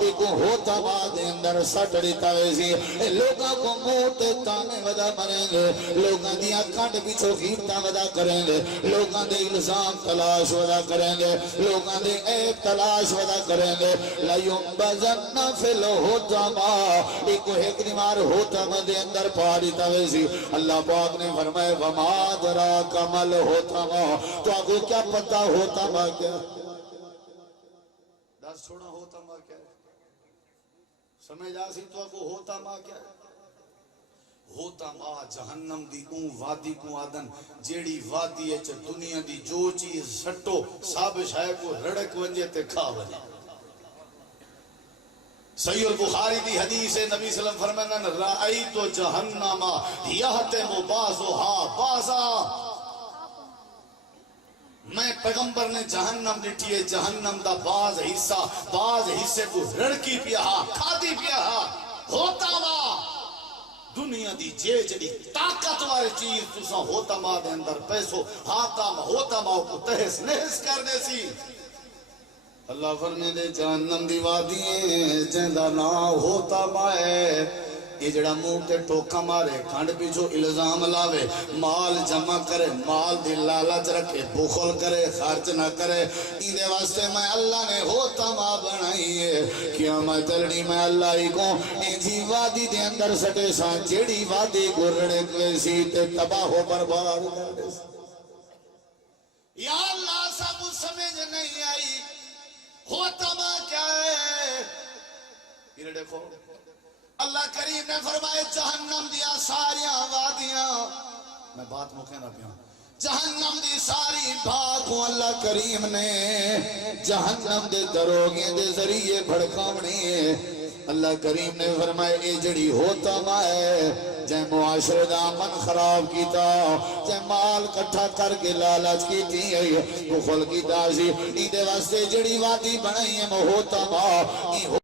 ایک حطمہ دے اندر سٹ دیتا ویسی لوگاں کو موت تانے ودا مریں گے لوگاں دیا کانڈ پیچھو گھیمتا ودا کریں گے لوگاں دے الزام تلاش ودا کریں گے لوگاں دے عیب تلاش ودا کریں گے لا ينبذن فی الحطمہ ایک دیوار حطمہ دے اندر پاڑیتا ویسی اللہ پاک نے فرمائے وما ادراک ما الحطمہ تو آگو کیا پتہ حطمہ کیا دس چھوڑا حطمہ کیا سمجھ آسی تو آگو حطمہ کیا ہوتا ماں جہنم دی اون وادی کو آدن جیڑی وادی ہے چھ دنیا دی جو چیز سٹو ساب شاہ کو رڑک ونجے تے کھا ونجے صحیح البخاری دی حدیث نبی صلی اللہ علیہ وسلم فرمائن رأیت جہنم یہتم بازوہا بازا میں پیغمبر نے جہنم ڈٹھی ہے جہنم دا باز حصے کو رڑکی پیا کھادی پیا ہوتا ماں دنیا دی جے جڑی طاقت واری چیز تسا ہوتا ماں دے اندر پیسو ہوتا ماں کو تہس نہس کر دے سی اللہ فرمے دے جہنم دی وادی جہندہ نا ہوتا ماں ہے یہ جڑا منہ تے ٹوکا مارے کھانڈ پیچھو الزام لاوے مال جمع کرے مال دی لالچ رکھے بخل کرے خرچ نہ کرے ایدے واسطے میں اللہ نے ہوتا ماں بنائی ہے کیا میں تلڑی میں اللہ ہی کو ایجی وادی دے اندر سٹے سان جیڑی وادی گرڑے کوئیسی تے تباہ ہو برباد کر دے یا اللہ سب سمجھ نہیں آئی ہوتا ماں کیا ہے یہ دیکھو اللہ کریم نے فرمائے جہنم دیا ساریاں وادیاں میں بات مکھینا پیا جہنم دی ساری بھاگوں اللہ کریم نے جہنم دے دروگے دے ذریعے بھڑکاونی ہے اللہ کریم نے فرمائے اے جڑی ہوتا مائے جائے معاشرے دا من خراب کیتا جائے مال کٹھا کر کے لالچ کیتی ہے بخل کی تازی ایدے واسطے جڑی وادی بنائی ہے ہوتا ماں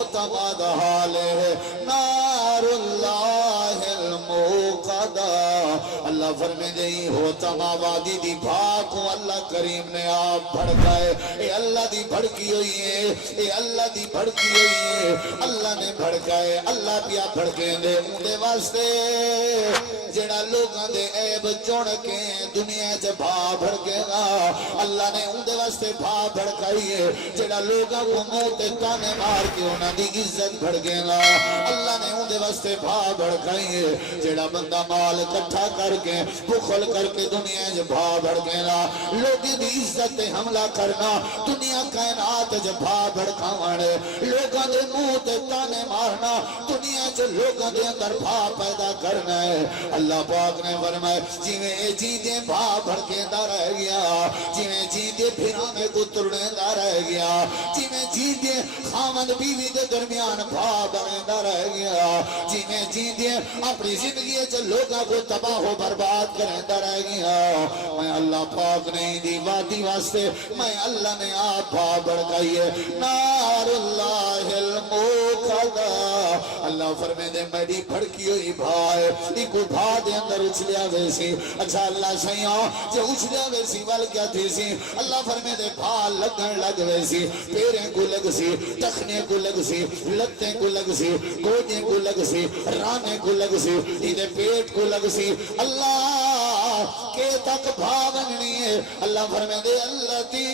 تماد حال ہے نار اللہ الموقدہ اللہ فرمے دئی ہوتا وادی دی بھاکوں اللہ کریم نے آپ بھڑکائے اے اللہ دی بھڑکی ہوئی ہے اے اللہ دی بھڑکی ہوئی ہے اللہ نے بھڑکائے اللہ پیا بھڑکیں دے اندے واسطے جڑا لوگاں دے عیب چون کے دنیا جے بھا بھڑکے گا اللہ نے اندے واسطے بھا بھڑکائی ہے جڑا لوگاں کو موت تانے مار کے انہاں دی عزت بھڑکے گا اللہ نے اندے واسطے بھا بھڑکائی ہے جڑا بندہ مال کٹھا کر کے کے بخل کر کے دنیا جو بھا بھڑکنا لوگوں دی عزت تے حملہ کرنا دنیا کائنات جو بھا بھڑکاونے لوگوں دے منہ تے تانے مارنا دنیا جو لوگوں دے اندر بھا پیدا کرنا ہے اللہ پاک نے فرمایا جویں جیندے بھا بھڑکیندا رہ گیا جویں جیندے پھراں میں کو ترڑیندا رہ گیا جویں جیندے خاوند بیوی دے درمیان بھا بنیندا رہ گیا جویں جیندے اپنی زندگی وچ لوگاں کو تباہ و برباد کریندا رہ گیا میں اللہ پاک نے دی وادی واسطے میں اللہ نے آپ بھا بھڑکائی ہے نار اللہ الموقدہ اللہ فرمے دے میری بھڑکی ہوئی بھائے ایک بھا دے اندر اچھلیا ویسی اچھا اللہ سیاں جو اچھلیا ویسی وال کیا تھی سی اللہ فرمے دے بھا لگن لگ ویسی پیریں کو لگ سی تخنے کو لگ سی لتیں کو لگ سی گوجیں کو لگ سی رانے کو لگ سی ایدے پیٹ کو لگ سی اللہ کے تک بھا بننی ہے اللہ فرمے دے اللہ تی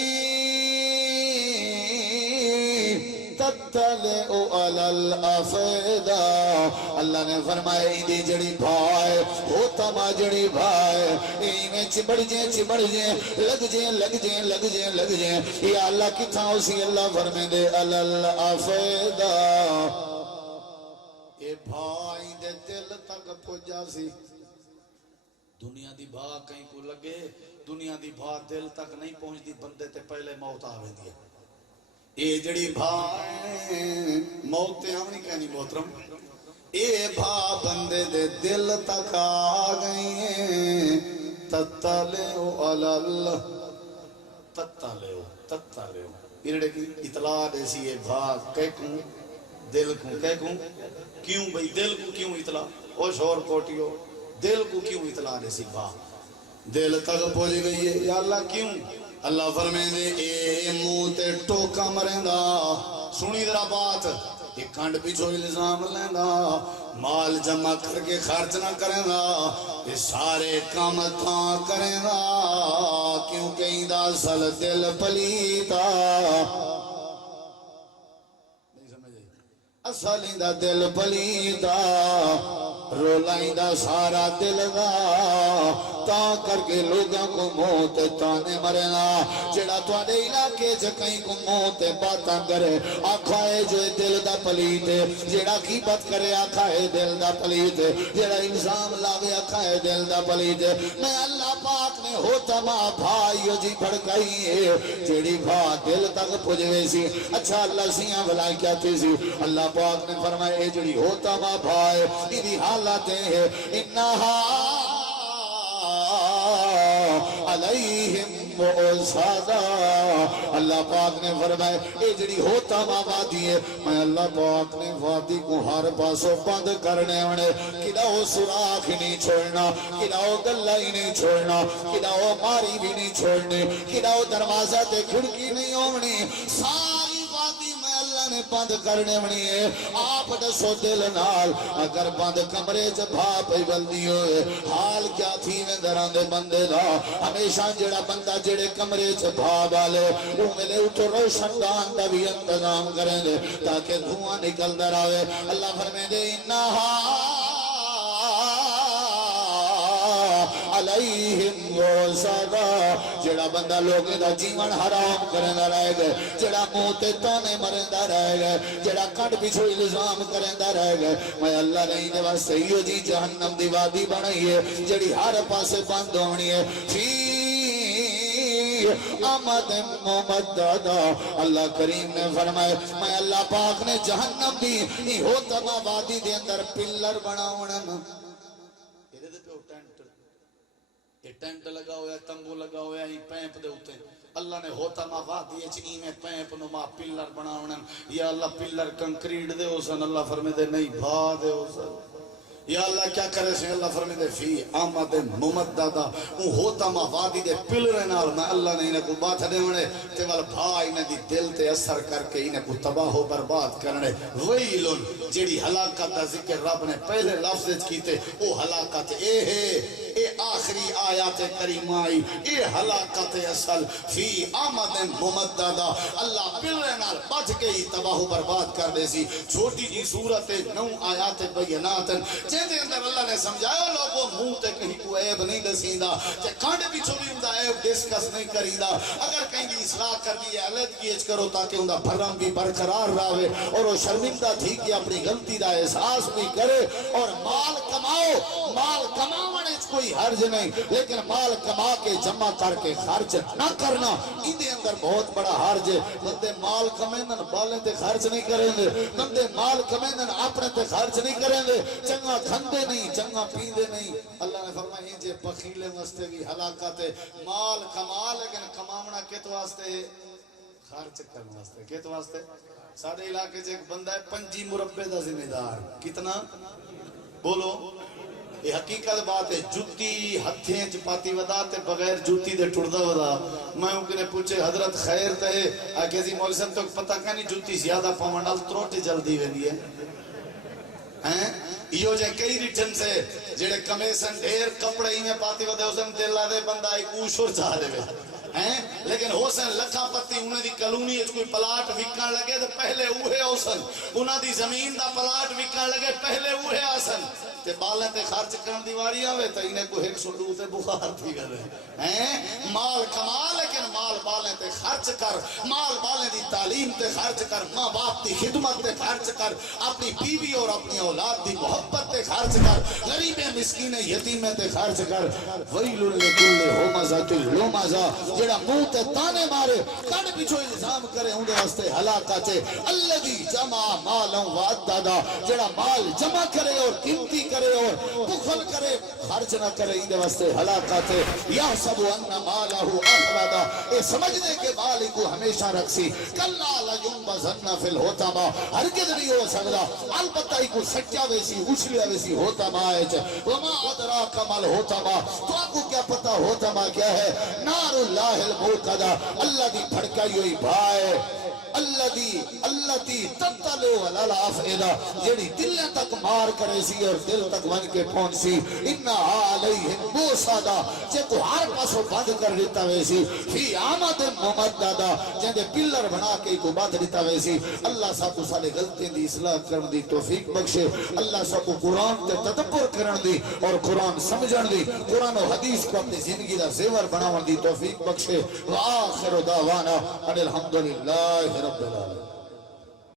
تتلعو علی الافیدہ اللہ نے فرمایا ایدی جڑی بھائے ہوتا ما جڑی بھائے ایمیں چبڑ جیں لگ جیں یا اللہ کتھا اسی اللہ فرمے دے علی الافیدہ اے بھائی دے دل تک پہنچا سی دنیا دی بھا کہیں کو لگے دنیا دی بھا دل تک نہیں پہنچ دی بندے تے پہلے موت آوے دی اے جڑی بھائی موت تے ہم نہیں کہنی محترم اے بھا بندے دے دل تک آ گئی ہیں تتلعو علی تتلعو ایرڑے کی اطلاع دیسی اے بھا کہہ کوں دل کوں کہہ کوں کیوں بھئی دل کو کیوں اطلاع او شور کوٹیو دل کو کیوں اطلاع دیسی بھا دل تک پہنچ گئی ہے یا اللہ کیوں اللہ فرمے دے اے منہ تے ٹوکا مریندا سنی ذرا بات ایک کھنڈ پیچھو الزام لیندا مال جمع کر کے خرچ نہ کریندا یہ سارے کام تھا کریندا کیونکہ ایندا اصل دل پلیتا نہیں سمجھے اصل ایندا دل پلیتا رولائندہ سارا دل دا تا کر کے لوگاں کو موت تانے مرنا جڑا تواڈے علاقے چ کہیں کو موت باتاں کرے آکھائے جو دل دا پلیت جڑا غیبت کرے آکھائے دل دا پلیت جڑا الزام لاوے آکھائے دل دا پلیت میں اللہ پاک نے ہوتا ماں بھائیو جی بھڑکائی ہے جڑی بھا دل تک پجوے سی اچھا اللہ سیاں بھلائی کیا تھی سی اللہ پاک نے فرمایا اے جڑی ہوتا ماں بھائی ایدی حالتیں ہیں انہا علیہم موسادہ اللہ پاک نے فرمایا اے جڑی ہوتا ماں وادی ہے میں اللہ پاک نے وادی کو ہر پاسوں بند کرنے ہونے کداؤ سراخ نہیں چھوڑنا کداؤ گلہ ہی نہیں چھوڑنا کداؤ ماری بھی نہیں چھوڑنے کداؤ دروازہ تے کھڑکی نہیں ہونی ساری وادی میں اللہ نے بند کرنے ہونی ہے آپ دسو دل نال اگر بند کمرے چ بھا پئی بلدی ہوئے حال کیا تھی میں دران دے بندے دا ہمیشہ جڑا بندہ جڑے کمرے چ بھا والے وہ ملے اٹھو روشن دان دا بھی انتظام کریں دے تاکہ دھواں نکل در آوے اللہ فرمے دے انہا علیہم وصدا جڑا بندہ لوگے دا جیون حرام کرندہ رہ گئے جڑا منہ تے تانے مرندہ رہ گئے جڑا کٹ پیچھو الزام کرندہ رہ گئے میں اللہ نے انہیں واسطے ہیو جی جہنم دی وادی بنائی ہے جڑی ہر پاسے بند ہونی ہے فی آمد ممددہ اللہ کریم نے فرمائے میں اللہ پاک نے جہنم دی یہ ہوتا ماں وادی دے اندر پلر بناونا ٹینٹ لگا ہویا تنگو لگا ہویا ہی پیمپ دے ہوتے اللہ نے ہوتا ماں وادی چی میں پیمپ نو ماں پلر بناونا یا اللہ پلر کنکریٹ دے ہو سن اللہ فرمے دے نہیں بھا دے ہو سن یا اللہ کیا کرے سے اللہ فرمے دے فی آمد ممددہ ان ہوتا ماں وادی دے پلر نال میں اللہ نے انہیں کو بات دے ہونے تے وال بھا انہیں دی دل تے اثر کر کے انہیں کو تباہ و برباد کرنے ویلن جیڑی ہلاکت دا ذکر رب نے پہلے لفظ کیتے او ہلاکت اے ہے اے آخری آیات کریمہ آئی اے ہلاکت اصل فی آمد ممددہ اللہ پلے نال بچ کے ہی تباہ و برباد کر دے سی چھوٹی جی صورت 9 آیات بینات جن دے اندر اللہ نے سمجھایا لوگوں منہ تے کہیں کو عیب نہیں دسیندا تے کھانڈ پیچھو بھی ہوندا عیب ڈسکس نہیں کریندا اگر کہیں دی اصلاح کر دی علیحدگی اچ کرو تاکہ ہوندا بھرم بھی برقرار رہے اور وہ شرمندہ تھی کہ اپنی غلطی دا احساس بھی کرے اور مال کماؤ مال کماون وچ کوئی حرج نہیں لیکن مال کما کے جمع کر کے خرچ نہ کرنا ان دے اندر بہت بڑا حرج ہے بندے مال کمائیں بالیں تے خرچ نہیں کریں گے بندے مال کمائیں اپنے تے خرچ نہیں کریں گے چنگا کھندے نہیں چنگا پیندے نہیں اللہ نے فرمایا جے بخیلے واسطے بھی ہلاکت ہے مال کما لیکن کماونا کت واسطے خرچ کرنے واسطے کت واسطے سارے علاقے سے ایک بندہ ہے 5 مربع دا ذمہ دار کتنا بولو یہ حقیقت بات ہے جوتی ہتھیں چپاتی ودا تے بغیر جوتی دے ٹڑدا ودا میں انکنے پوچھے حضرت خیر تے آگے جی مولوی صاحب تو پتہ کا نہیں جوتی زیادہ پاون نال تروٹی جلدی ویندی ہے ہیں یہ جو کئی ریٹن سے جڑے کمیسن ڈھیر کپڑے ہی میں پاتی ودا اسن دل لا دے بندہ ایک اوشور چاہ دے ہیں لیکن حسن لکھا پتی انہیں دی کلونی ہے کوئی پلاٹ وکن لگے تو پہلے اوہے حسن انہیں دی زمین دا پلاٹ وکن لگے پہلے اوہے حسن تے بالیں تے خرچ کرن دیواری آوے تو انہیں کوئی ایک سلو تے بخار تھی کر رہے ہیں مال کما لیکن مال بالیں تے خرچ کر مال بالیں دی تعلیم تے خرچ کر ماں باپ دی خدمت تے خرچ کر اپنی بیوی اور اپنی اولاد دی محبت تے خرچ کر غریبیں مسکینیں یتیمیں تے خرچ کر ویل لکل ہمزۃ لمزہ جڑا منہ تے تانے مارے کن پیچھو الزام کرے اون دے واسطے ہلاکت ہے الذی جمع مالا وعددا جڑا مال جمع کرے اور قیمتی کرے اور بخل کرے خرچ نہ کرے ان دے واسطے ہلاکت ہے یحسب ان مالہ اخلدا اے سمجھ دے کہ مال کو ہمیشہ رکھسی کلا لینبذن فی الحطمہ ہرگز نہیں ہو سکدا البتہ کو سچا ویسی اچھلیا ویسی حطمہ ہے وما ادراک ما الحطمہ تو آپ کو کیا پتہ حطمہ کیا ہے نار اللہ الموقدہ اللہ دی بھڑکائی ہوئی بھائے اللہ دی تطلع علی الافئدہ جڑی دل تک مار کرے سی اور دل تک ون کے پہنچ سی انہا علیہم موسادہ جے کو ہر پاسوں بند کر دیتا ویسی فی آمد ممددہ جہاں پلر بنا کے کو بات دیتا ویسی اللہ سب کو سارے غلطیں دی اصلاح کرن دی توفیق بخشے اللہ سب کو قرآن تے تدبر کرن دی اور قرآن سمجھن دی قرآن و حدیث کو اپنی زندگی دا زیور بناون دی توفیق بخشے وآخر دعوانا ان الحمدللہ رب العالمین